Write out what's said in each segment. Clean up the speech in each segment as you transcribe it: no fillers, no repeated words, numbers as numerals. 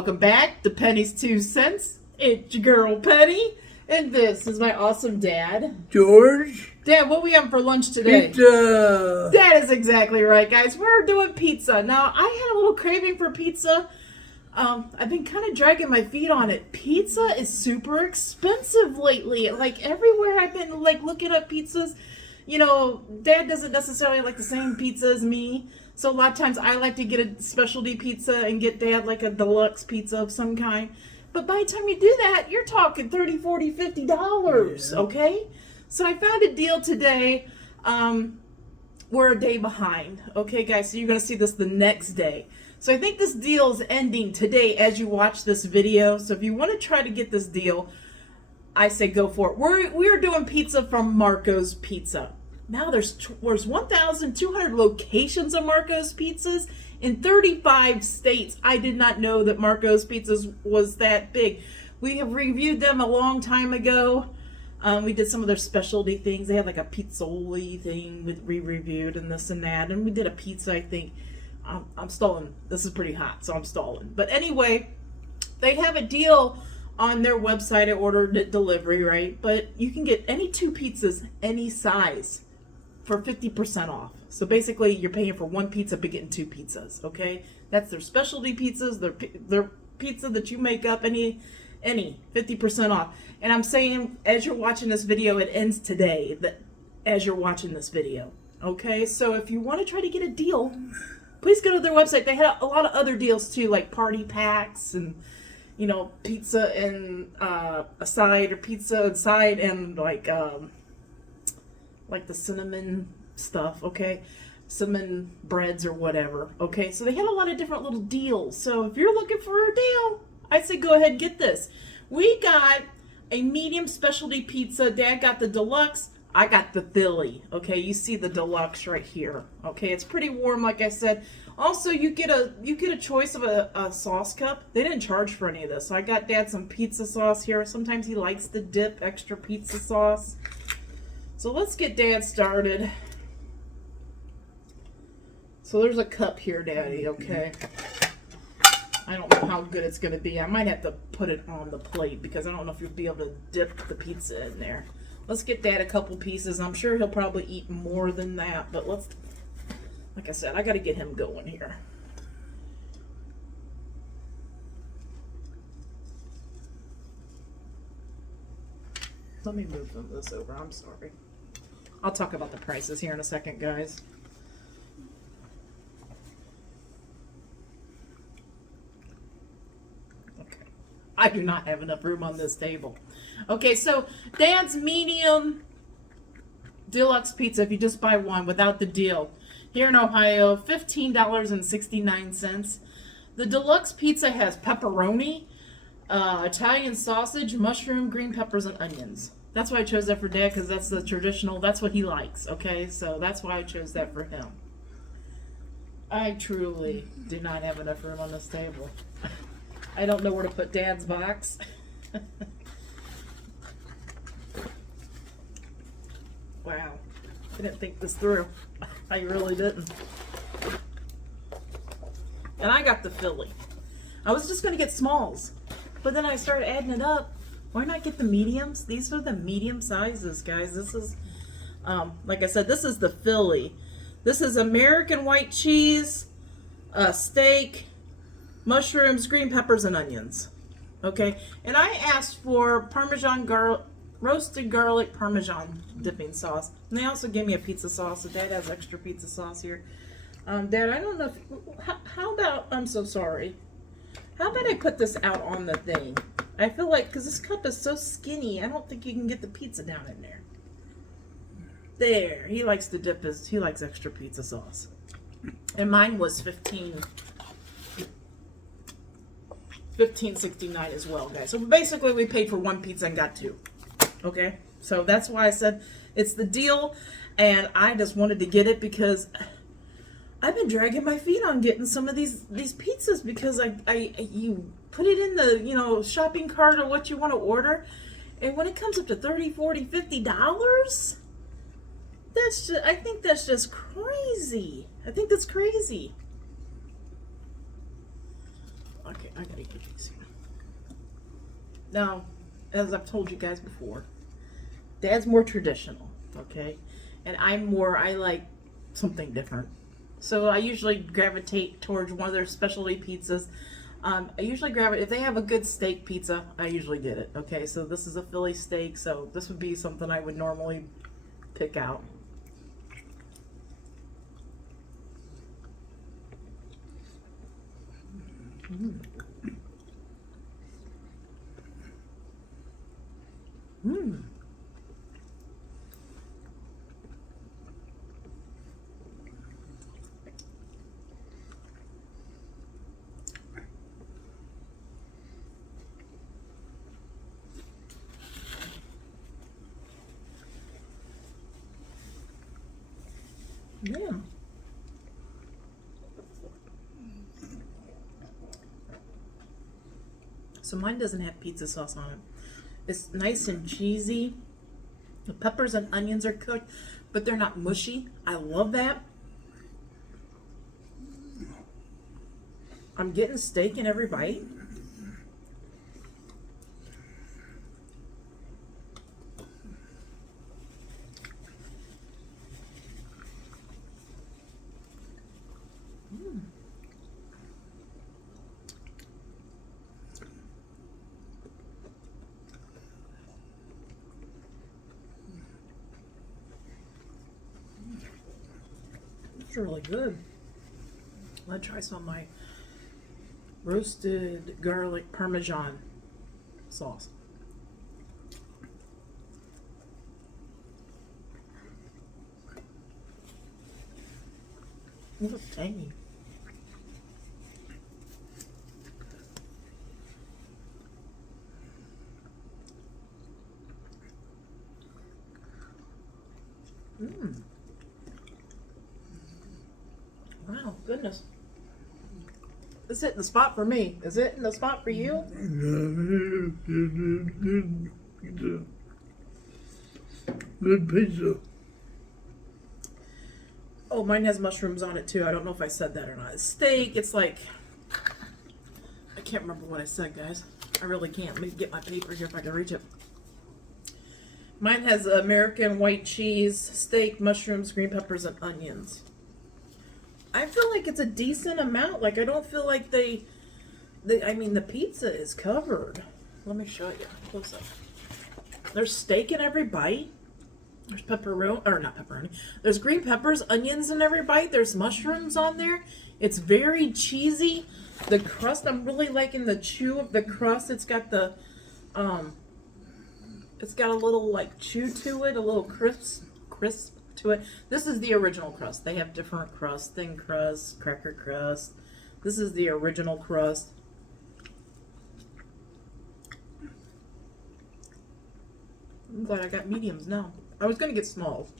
welcome back to Penny's 2 Cents. It's your girl Penny, and this is my awesome dad, George. Dad, what we having for lunch today? Pizza. That is exactly right, guys. We're doing pizza. Now, I had a little craving for pizza. I've been kind of dragging my feet on it. Pizza is super expensive lately. Like, everywhere I've been, like, looking up pizzas, you know, Dad doesn't necessarily like the same pizza as me. So a lot of times I like to get a specialty pizza and get Dad like a deluxe pizza of some kind. But by the time you do that, you're talking $30, $40, $50, okay? So I found a deal today. We're a day behind, okay, guys? So you're going to see this the next day. So I think this deal is ending today as you watch this video. So if you want to try to get this deal, I say go for it. We're doing pizza from Marco's Pizza. Now there's 1,200 locations of Marco's Pizzas in 35 states. I did not know that Marco's Pizzas was that big. We have reviewed them a long time ago. We did some of their specialty things. They had like a pizzoli thing we reviewed and this and that. And we did a pizza, I think. I'm stalling. This is pretty hot, so I'm stalling. But anyway, they have a deal on their website. I ordered it delivery, right? But you can get any 2 pizzas, any size, for 50% off. So basically, you're paying for 1 pizza but getting 2 pizzas, okay? That's their specialty pizzas, their pizza that you make up, any 50% off. And I'm saying, as you're watching this video, it ends today, as you're watching this video, okay? So if you want to try to get a deal, please go to their website. They had a lot of other deals too, like party packs and, you know, pizza and a side, or pizza and side, and like the cinnamon stuff, okay? Cinnamon breads or whatever, okay? So they had a lot of different little deals. So if you're looking for a deal, I'd say go ahead and get this. We got a medium specialty pizza. Dad got the deluxe. I got the Philly, okay? You see the deluxe right here, okay? It's pretty warm, like I said. Also, you get a choice of a sauce cup. They didn't charge for any of this. So I got Dad some pizza sauce here. Sometimes he likes to dip extra pizza sauce. So let's get Dad started. So there's a cup here, Daddy, okay? I don't know how good it's going to be. I might have to put it on the plate because I don't know if you'll be able to dip the pizza in there. Let's get Dad a couple pieces. I'm sure he'll probably eat more than that, but let's, like I said, I got to get him going here. Let me move this over. I'm sorry. I'll talk about the prices here in a second, guys. Okay. I do not have enough room on this table. Okay, so Dad's medium deluxe pizza, if you just buy one without the deal, here in Ohio, $15.69. The deluxe pizza has pepperoni, Italian sausage, mushroom, green peppers, and onions. That's why I chose that for Dad, because that's the traditional, that's what he likes, okay? So that's why I chose that for him. I truly do not have enough room on this table. I don't know where to put Dad's box. Wow. I didn't think this through. I really didn't. And I got the Philly. I was just going to get smalls. But then I started adding it up. Why not get the mediums? These are the medium sizes, guys. This is, like I said, this is the Philly. This is American white cheese, steak, mushrooms, green peppers, and onions. Okay? And I asked for Parmesan roasted garlic Parmesan dipping sauce. And they also gave me a pizza sauce. So Dad has extra pizza sauce here. Dad, I don't know if, how about, I'm so sorry. How about I put this out on the thing? I feel like, because this cup is so skinny, I don't think you can get the pizza down in there. There, he likes to dip he likes extra pizza sauce. And mine was $15.69 as well, guys. So basically we paid for 1 pizza and got 2. Okay? So that's why I said it's the deal, and I just wanted to get it because I've been dragging my feet on getting some of these pizzas because you put it in the, you know, shopping cart or what you want to order, and when it comes up to $30, $40, $50, that's just, I think that's just crazy. I think that's crazy. Okay, I gotta get these. Now, as I've told you guys before, Dad's more traditional, okay? And I like something different. So I usually gravitate towards one of their specialty pizzas. I usually if they have a good steak pizza, I usually get it, okay? So this is a Philly steak, so this would be something I would normally pick out. Mm. Mm. Yeah. So mine doesn't have pizza sauce on it. It's nice and cheesy. The peppers and onions are cooked, but they're not mushy. I love that. I'm getting steak in every bite. It's really good. Let's try some of my roasted garlic parmesan sauce. It's tangy. Mmm. Wow, goodness. It's hitting the spot for me. Is it in the spot for you? Good pizza. Oh, mine has mushrooms on it too. I don't know if I said that or not. Steak, it's like, I can't remember what I said, guys. I really can't. Let me get my paper here if I can reach it. Mine has American white cheese, steak, mushrooms, green peppers, and onions. I feel like it's a decent amount. Like, I don't feel like I mean, the pizza is covered. Let me show you. Close up. There's steak in every bite. There's pepperoni, or not pepperoni. There's green peppers, onions in every bite. There's mushrooms on there. It's very cheesy. The crust, I'm really liking the chew of the crust. It's got the, it's got a little like chew to it, a little crisp to it. This is the original crust. They have different crusts, thin crust, cracker crust. This is the original crust. I'm glad I got mediums now. I was gonna get smalls.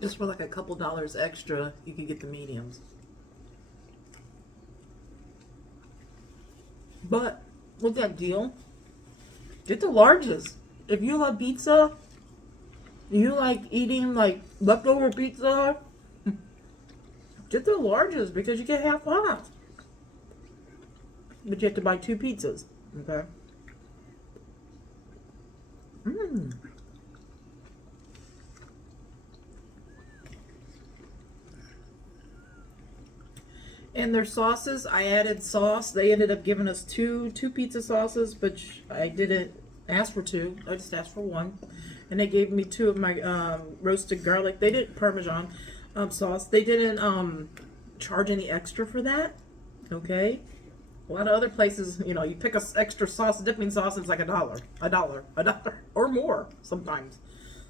Just for like a couple dollars extra, you could get the mediums. But with that deal, get the larges. If you love pizza, you like eating like leftover pizza, get the larges because you get half off. But you have to buy 2 pizzas. Okay. Mmm. And their sauces, I added sauce. They ended up giving us two pizza sauces, but I didn't ask for 2. I just asked for 1. And they gave me 2 of my roasted garlic. They didn't Parmesan sauce. They didn't charge any extra for that. Okay. A lot of other places, you know, you pick a extra sauce, dipping sauce, it's like $1, or more sometimes.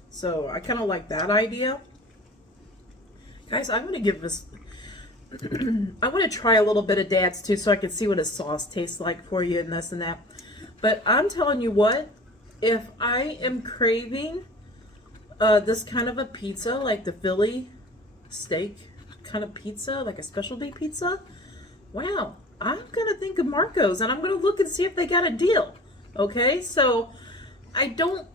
So I kind of like that idea. Guys, I'm gonna give this. I want to try a little bit of Dad's too, so I can see what his sauce tastes like for you and this and that. But I'm telling you what, if I am craving this kind of a pizza, like the Philly steak kind of pizza, like a specialty pizza, wow, I'm gonna think of Marco's and I'm gonna look and see if they got a deal. Okay, so I don't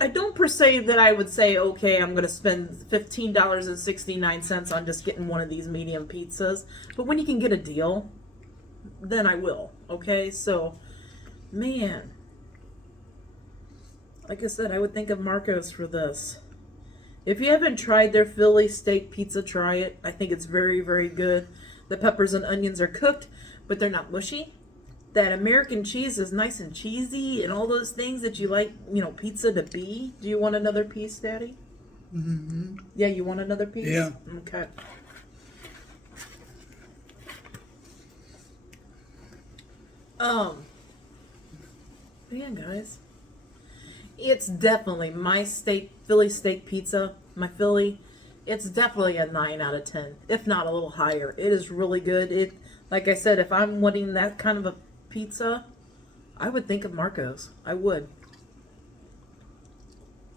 I don't per se that I would say, okay, I'm going to spend $15.69 on just getting one of these medium pizzas. But when you can get a deal, then I will. Okay, so, man, like I said, I would think of Marco's for this. If you haven't tried their Philly steak pizza, try it. I think it's very, very good. The peppers and onions are cooked, but they're not mushy. That American cheese is nice and cheesy and all those things that you like, pizza to be. Do you want another piece, Daddy? Mm-hmm. Yeah, you want another piece? Yeah. Okay. Man, guys. It's definitely my Philly steak pizza, my Philly. It's definitely a 9 out of 10, if not a little higher. It is really good. Like I said, if I'm wanting that kind of a pizza, I would think of Marco's. I would.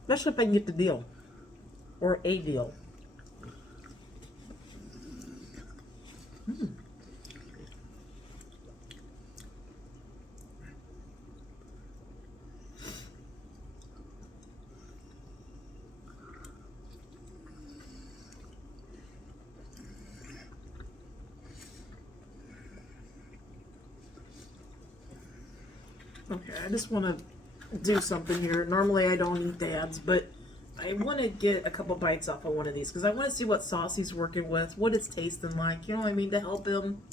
Especially if I can get the deal. Or a deal. Okay, I just want to do something here. Normally I don't eat dabs, but I want to get a couple bites off of one of these because I want to see what sauce he's working with, what it's tasting like, you know what I mean, to help him.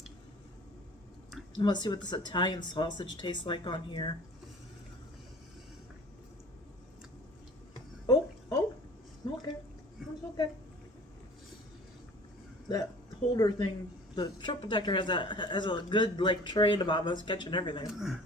I want to see what this Italian sausage tastes like on here. Oh, okay. It's okay. That holder thing, the choke protector has a good like trade about us catching everything.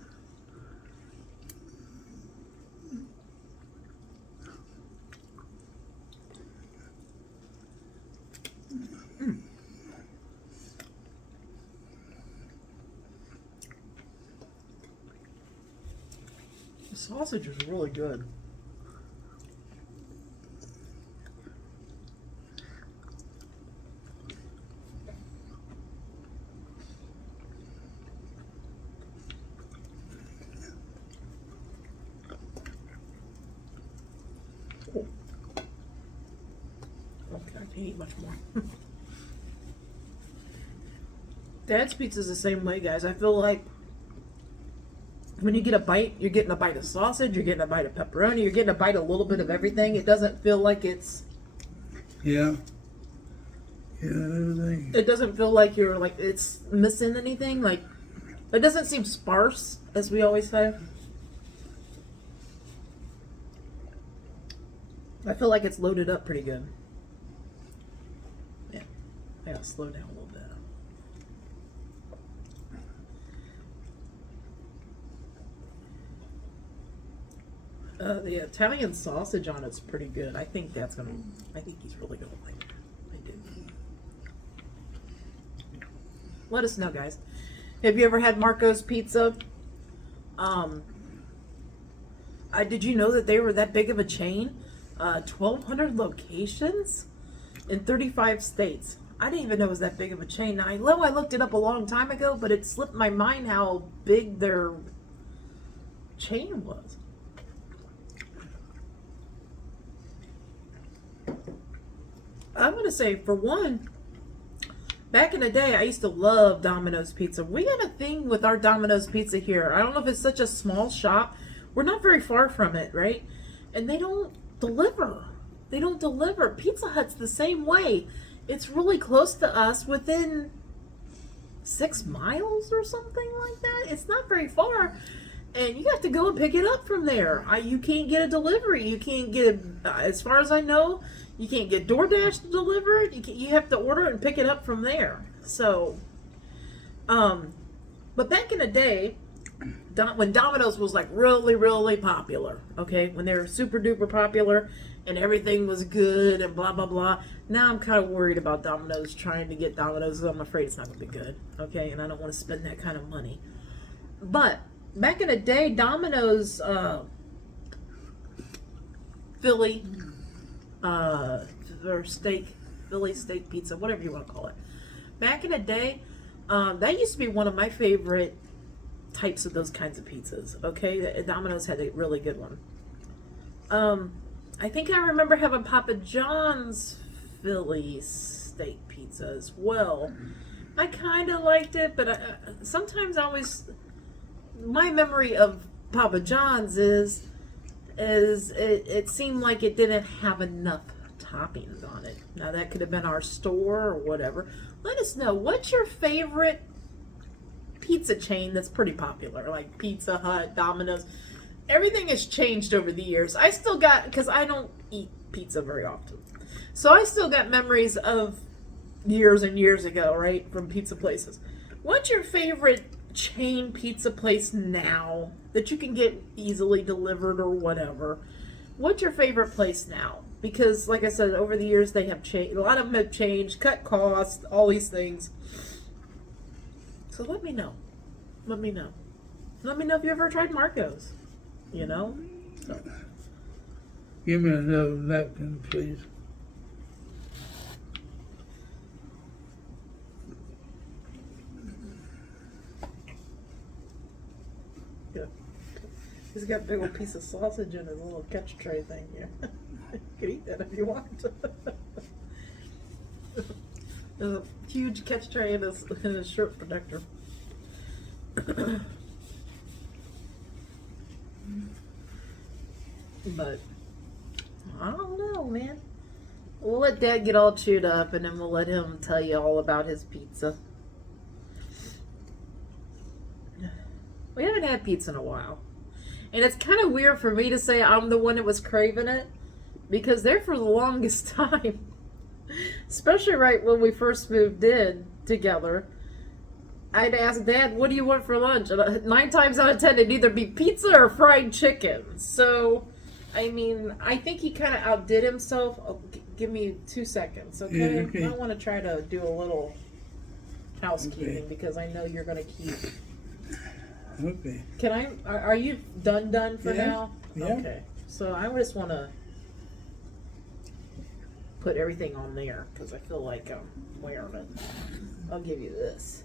The sausage is really good. Oh. Okay, I can't eat much more. Dad's pizza's the same way, guys. I feel like when you get a bite, you're getting a bite of sausage, you're getting a bite of pepperoni, you're getting a bite of a little bit of everything. It doesn't feel like it's... Yeah. Yeah, everything. It doesn't feel like you're, like, it's missing anything. Like, it doesn't seem sparse, as we always say. I feel like it's loaded up pretty good. Yeah. I gotta slow down a little bit. The Italian sausage on it's pretty good. I think he's really gonna like it. I do. Let us know, guys. Have you ever had Marco's Pizza? Did you know that they were that big of a chain? 1,200 locations in 35 states. I didn't even know it was that big of a chain. Now, I know I looked it up a long time ago, but it slipped my mind how big their chain was. I'm going to say, for one, back in the day, I used to love Domino's Pizza. We had a thing with our Domino's Pizza here. I don't know if it's such a small shop. We're not very far from it, right? And they don't deliver. They don't deliver. Pizza Hut's the same way. It's really close to us, within 6 miles or something like that. It's not very far. And you have to go and pick it up from there. You can't get a delivery. You can't get, as far as I know, you can't get DoorDash to deliver it. You have to order it and pick it up from there. So, but back in the day, when Domino's was like really, really popular, okay, when they were super duper popular and everything was good and blah, blah, blah. Now I'm kind of worried about Domino's, trying to get Domino's. I'm afraid it's not going to be good, okay, and I don't want to spend that kind of money. But back in the day, Domino's, Philly, or Philly steak pizza, whatever you want to call it. Back in the day, that used to be one of my favorite types of those kinds of pizzas. Okay, Domino's had a really good one. I think I remember having Papa John's Philly steak pizza as well. I kind of liked it, but sometimes I always my memory of Papa John's is it seemed like it didn't have enough toppings on it. Now that could have been our store or whatever. Let us know, what's your favorite pizza chain that's pretty popular, like Pizza Hut, Domino's. Everything has changed over the years. I still got, because I don't eat pizza very often, so I still got memories of years and years ago, right, from pizza places. What's your favorite chain pizza place now that you can get easily delivered or whatever? What's your favorite place now? Because like I said, over the years they have changed. A lot of them have changed, cut costs, all these things. So let me know. Let me know. Let me know if you ever tried Marco's. You know? So. Give me another napkin, please. Yeah. He's got a big old piece of sausage in his little catch tray thing here. You can eat that if you want. There's a huge catch tray in his shirt protector. But I don't know, man. We'll let Dad get all chewed up, and then we'll let him tell you all about his pizza. We haven't had pizza in a while, and it's kind of weird for me to say I'm the one that was craving it, because there for the longest time, especially right when we first moved in together, I'd ask Dad, what do you want for lunch? And 9 times out of 10, it'd either be pizza or fried chicken. So, I mean, I think he kind of outdid himself. Oh, give me 2 seconds, okay? Yeah, okay. I want to try to do a little housekeeping, because I know you're going to keep. Okay. Can I? Are you done for Yeah. now? Yeah. Okay. So I just want to put everything on there because I feel like I'm wearing it. I'll give you this.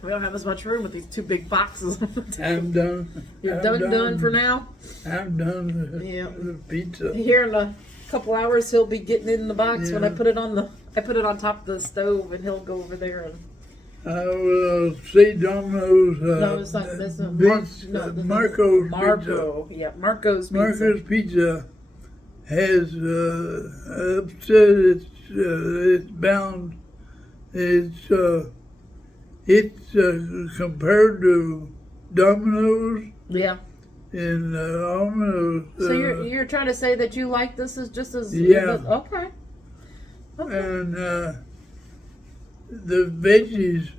We don't have as much room with these 2 big boxes on the table. I'm done. You're I'm done for now? I'm done with Yeah. the pizza. Here in a couple hours, he'll be getting it in the box when I Yeah. put it on I put it on top of the stove, and he'll go over there and. I will see Domino's. No, it's not. This is Marco's Marco. Yeah, Marco's Pizza. pizza. Marco's Pizza has said it's bound. It's compared to Domino's Yeah. and Domino's. So you're trying to say that you like this as just as Yeah. Okay. And the veggies,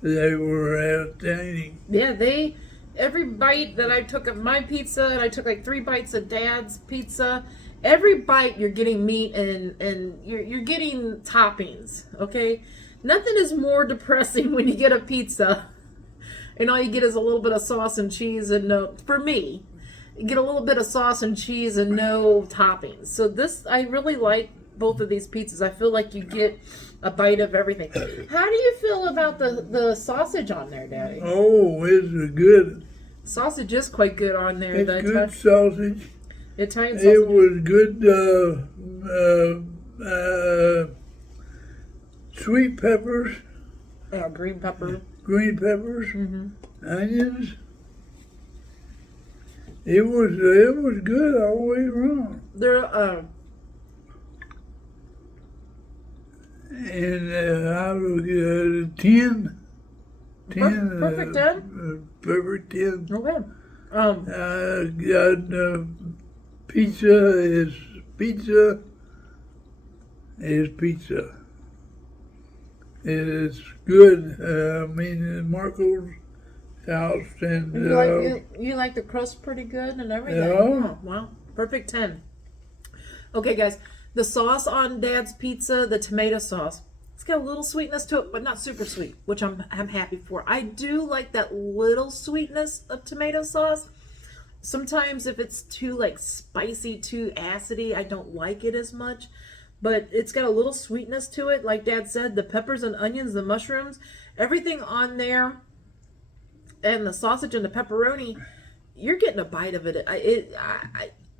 they were outstanding. Yeah, every bite that I took of my pizza, and I took like 3 bites of Dad's pizza. Every bite you're getting meat and you're getting toppings. Okay, nothing is more depressing when you get a pizza and all you get is a little bit of sauce and cheese and no. For me, you get a little bit of sauce and cheese and no toppings. So this, I really like both of these pizzas. I feel like you get a bite of everything. How do you feel about the sausage on there, Daddy? Oh, it's good. Sausage is quite good on there. It's good sausage. Italian sausage. It was good sweet peppers, Green pepper. green peppers, Mm-hmm. onions. It was good all the way around. They're And I would get a 10. 10. Perfect 10? Perfect 10. okay. Got pizza is pizza. It's good. I mean, Marco's house and You like the crust pretty good and everything. Yeah. Oh, wow. Perfect 10. Okay, guys. The sauce on Dad's pizza, the tomato sauce, it's got a little sweetness to it, but not super sweet, which I'm happy for. I do like that little sweetness of tomato sauce. Sometimes if it's too like spicy, too acidy, I don't like it as much. But it's got a little sweetness to it. Like Dad said, the peppers and onions, the mushrooms, everything on there, and the sausage and the pepperoni, you're getting a bite of it.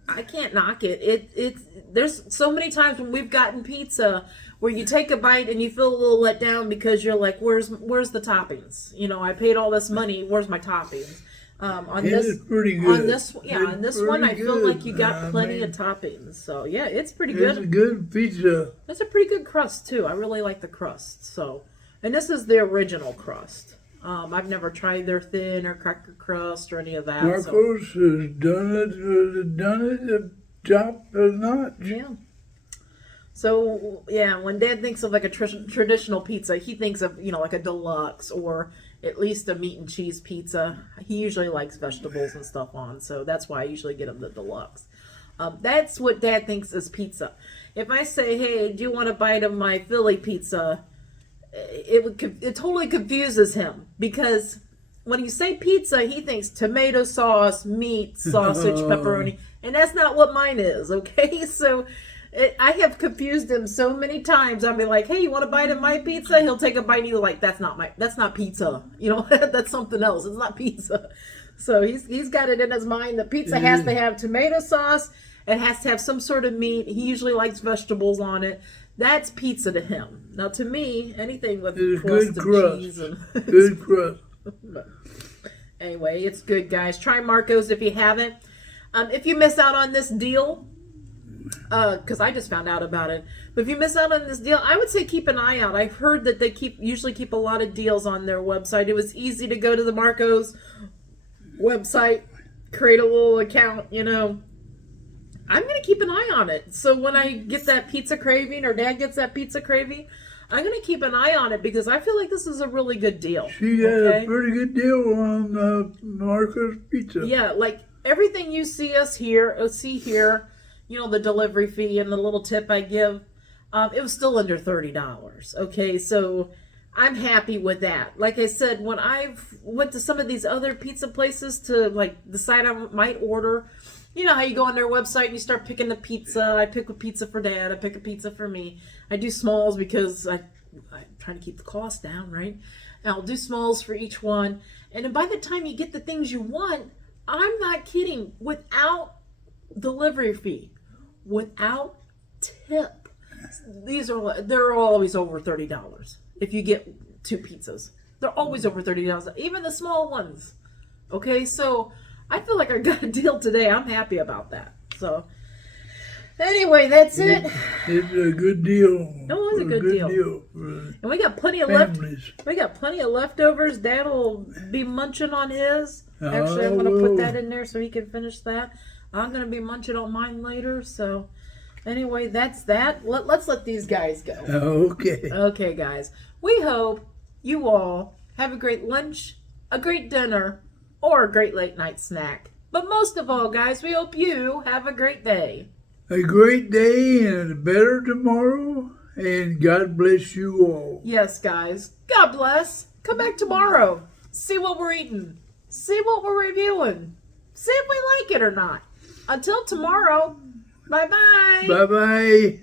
I can't knock it. There's so many times when we've gotten pizza where you take a bite and you feel a little let down because you're like, where's the toppings? You know, I paid all this money. Where's my toppings? On It's pretty good. On this one, I feel like you got plenty of toppings. So yeah, it's pretty good. It's a good pizza. It's a pretty good crust too. I really like the crust. So, and this is the original crust. I've never tried their thin or cracker crust or any of that. Marcos has done it top notch. Yeah. So yeah, when Dad thinks of like a traditional pizza, he thinks of like a deluxe or at least a meat and cheese pizza. He usually likes vegetables and stuff on, so that's why I usually get him the deluxe. That's what Dad thinks is pizza. If I say, "Hey, do you want a bite of my Philly pizza?" It totally confuses him because when you say pizza, he thinks tomato sauce, meat, sausage, pepperoni, and that's not what mine is. Okay, so I have confused him so many times. I'll be like, "Hey, you want a bite of my pizza?" He'll take a bite and he's like, that's not pizza. That's something else. It's not pizza. So he's got it in his mind that pizza has to have tomato sauce. It has to have some sort of meat. He usually likes vegetables on it. That's pizza to him. Now to me, anything with crust and cheese and good crust. But anyway, it's good, guys. Try Marco's if you haven't. If you miss out on this deal, because I just found out about it. But if you miss out on this deal, I would say keep an eye out. I've heard that they usually keep a lot of deals on their website. It was easy to go to the Marco's website, create a little account, I'm going to keep an eye on it. So when I get that pizza craving or Dad gets that pizza craving, I'm going to keep an eye on it because I feel like this is a really good deal. She got a pretty good deal on Marco's Pizza. Yeah, like everything you see here, the delivery fee and the little tip I give, it was still under $30. Okay, so I'm happy with that. Like I said, when I went to some of these other pizza places to decide I might order, you know how you go on their website and you start picking the pizza. I pick a pizza for Dad. I pick a pizza for me. I do smalls because I'm trying to keep the cost down, right? And I'll do smalls for each one. And then by the time you get the things you want, I'm not kidding, without delivery fee, without tip, they're always over $30. If you get 2 pizzas, they're always over $30. Even the small ones. Okay, so I feel like I got a deal today. I'm happy about that. So, anyway, that's it. It's a good deal. It was a good deal. And we got plenty of leftovers. Dad'll be munching on his. Actually, I'm going to put that in there so he can finish that. I'm going to be munching on mine later. So, anyway, that's that. Let's let these guys go. Okay. Okay, guys. We hope you all have a great lunch, a great dinner, or a great late night snack. But most of all, guys, we hope you have a great day. A great day and a better tomorrow. And God bless you all. Yes, guys. God bless. Come back tomorrow. See what we're eating. See what we're reviewing. See if we like it or not. Until tomorrow, bye-bye. Bye-bye.